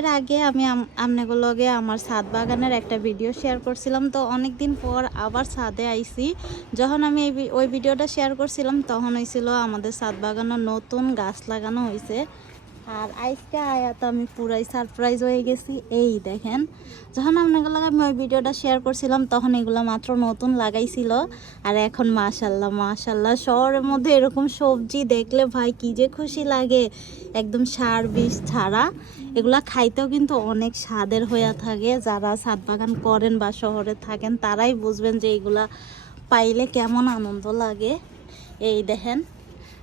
এর আগে আমি আমনেগুলোগে আমার ছাদ বাগানের একটা ভিডিও শেয়ার করছিলাম, তো অনেক দিন পর আবার ছাদে আইছি। যখন আমি ওই ভিডিওটা শেয়ার করছিলাম তখন হয়েছিল আমাদের ছাদ বাগানের নতুন গাছ লাগানো হয়েছে। আর আজকে আয়া তো আমি পুরাই সারপ্রাইজ হয়ে গেছি। এই দেখেন, যখন আপনাগুলো আমি ওই ভিডিওটা শেয়ার করছিলাম তখন এগুলো মাত্র নতুন লাগাইছিল। আর এখন মাশাল্লাহ মাশাল্লাহ, শহরের মধ্যে এরকম সবজি দেখলে ভাই কি যে খুশি লাগে, একদম সার বিষ ছাড়া। এগুলা খাইতেও কিন্তু অনেক স্বাদের হয়ে থাকে। যারা ছাদ বাগান করেন বা শহরে থাকেন তারাই বুঝবেন যে এগুলা পাইলে কেমন আনন্দ লাগে। এই দেখেন,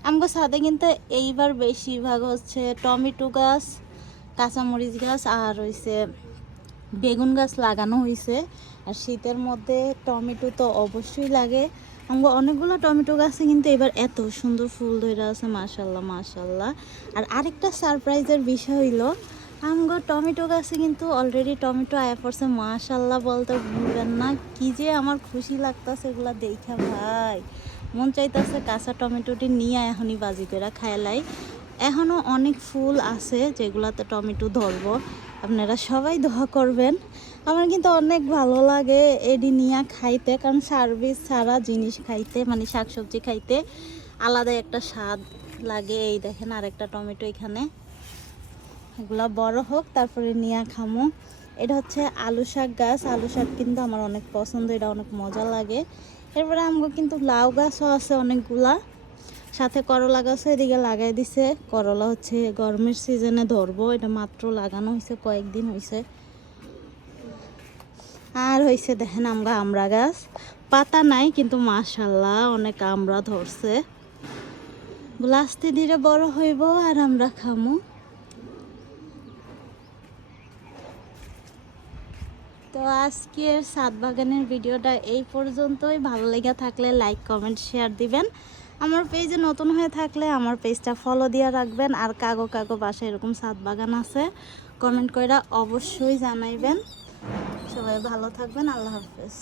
আমগো ছাদে কিন্তু এইবার বেশিরভাগ হচ্ছে টমেটো গাছ, কাঁচামরিচ গাছ আর হইছে বেগুন গাছ লাগানো হয়েছে। আর শীতের মধ্যে টমেটো তো অবশ্যই লাগে। আমগো অনেকগুলো টমেটো গাছে কিন্তু এবার এত সুন্দর ফুল ধরে আছে, মাশাল্লাহ মাশাল্লাহ। আর আরেকটা সারপ্রাইজের বিষয় হইলো, আমগো টমেটো গাছে কিন্তু অলরেডি টমেটো আয়া পড়ছে, মাশাল্লাহ বলতে ভুলবেন না। কি যে আমার খুশি লাগতেছে এগুলা দেখা ভাই, মন চাইতেছে কাঁচা টমেটোটি নিয়ে এখনই বাজি করে খাইলাই। এখনও অনেক ফুল আছে যেগুলাতে টমেটো ধরবো। আপনারা সবাই দোয়া করবেন। আমার কিন্তু অনেক ভালো লাগে এডি নিয়ে খাইতে, কারণ সার্ভিস ছাড়া জিনিস খাইতে মানে শাকসবজি খাইতে আলাদা একটা স্বাদ লাগে। এই দেখেন আরেকটা টমেটো এখানে, এগুলা বড় হোক তারপরে নিয়ে খামো। এটা হচ্ছে আলু শাক গাছ। আলু শাক কিন্তু আমার অনেক পছন্দ, এটা অনেক মজা লাগে। এরপরে আমগো কিন্তু লাউ গাছও আছে অনেকগুলা, সাথে করলা গাছও এদিকে লাগাই দিছে। করলা হচ্ছে গরমের সিজনে ধরবো, এটা মাত্র লাগানো হয়েছে, কয়েকদিন হয়েছে। আর হয়েছে দেখেন আমরা গাছ, পাতা নাই কিন্তু মাশাল্লাহ অনেক আমরা ধরছে। আস্তে ধীরে বড় হইব আর আমরা খামু। তো আজকের ছাদ বাগানের ভিডিওটা এই পর্যন্তই। ভালো লেগে থাকলে লাইক কমেন্ট শেয়ার দিবেন। আমার পেজে নতুন হয়ে থাকলে আমার পেজটা ফলো দিয়ে রাখবেন। আর কাগো বাসায় এরকম ছাদ বাগান আছে কমেন্ট করে অবশ্যই জানাইবেন। সবাই ভালো থাকবেন, আল্লাহ হাফেজ।